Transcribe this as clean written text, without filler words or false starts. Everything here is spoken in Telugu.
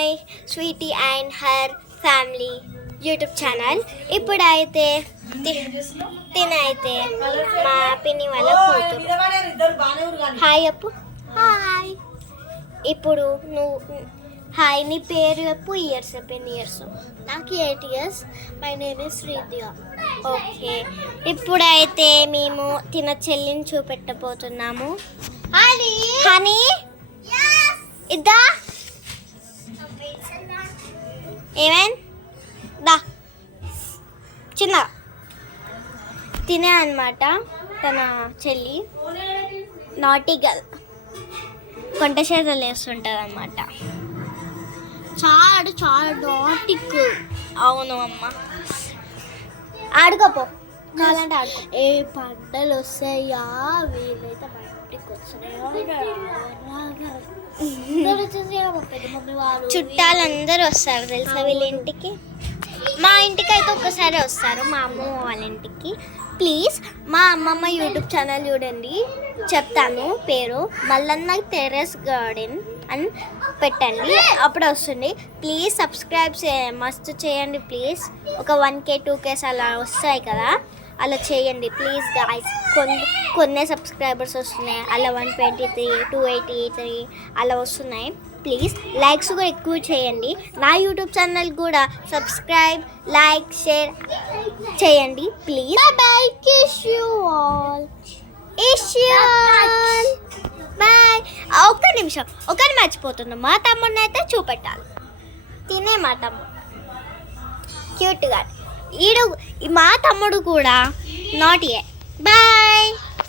My sweety and her family YouTube channel. ఇప్పుడైతే తినైతే మా పిన్ని వాళ్ళ కూతురు. హాయ్ చెప్పు. హాయ్. ఇప్పుడు నువ్వు హాయ్, నీ పేరు చెప్పు. ఇయర్స్ చెప్పు. ఎన్ని ఇయర్స్? నాకు 8 years. My name is Sridiya. Okay, ఇప్పుడైతే మేము తిన చెల్లిని చూపెట్టబోతున్నాము. హనీ ఇద్దా ఏమైంది? దా చిన్న తినే అన్నమాట తన చెల్లి. నాటీ గర్ల్, కొంట చేతలు వేస్తుంటుంది అన్నమాట. చాలా నాటిక్. అవును అమ్మ, ఆడుకోపో, కావాలంటే ఆడుకో. ఏ పంటలు వస్తాయా వీళ్ళైతే బయటికి వచ్చాయి. చుట్టాలందరూ వస్తారు తెలుసా వీళ్ళ ఇంటికి. మా ఇంటికి అయితే ఒక్కసారి వస్తారు, మా అమ్మమ్మ వాళ్ళ ఇంటికి. ప్లీజ్ మా అమ్మమ్మ యూట్యూబ్ ఛానల్ చూడండి, చెప్తాను పేరు, మల్లన్న టెర్రస్ గార్డెన్ అని పెట్టండి, అప్పుడు వస్తుంది. ప్లీజ్ సబ్స్క్రైబ్ మస్తు చేయండి ప్లీజ్. ఒక 1K 2K అలా వస్తాయి కదా, అలా చేయండి ప్లీజ్ గాయ్స్. కొన్ని సబ్స్క్రైబర్స్ వస్తున్నాయి, అలా 123 283 అలా వస్తున్నాయి. ప్లీజ్ లైక్స్ కూడా ఎక్కువ చేయండి. నా యూట్యూబ్ ఛానల్ కూడా సబ్స్క్రైబ్, లైక్, షేర్ చేయండి please. Bye. Kiss you all. Bye. ఒక్క నిమిషం, ఒకటి మర్చిపోతున్నాం, మా తమ్ముడిని అయితే చూపెట్టాలి. తినే మా తమ్ముడు క్యూట్గా. మా తమ్ముడు కూడా నాటియే. బాయ్.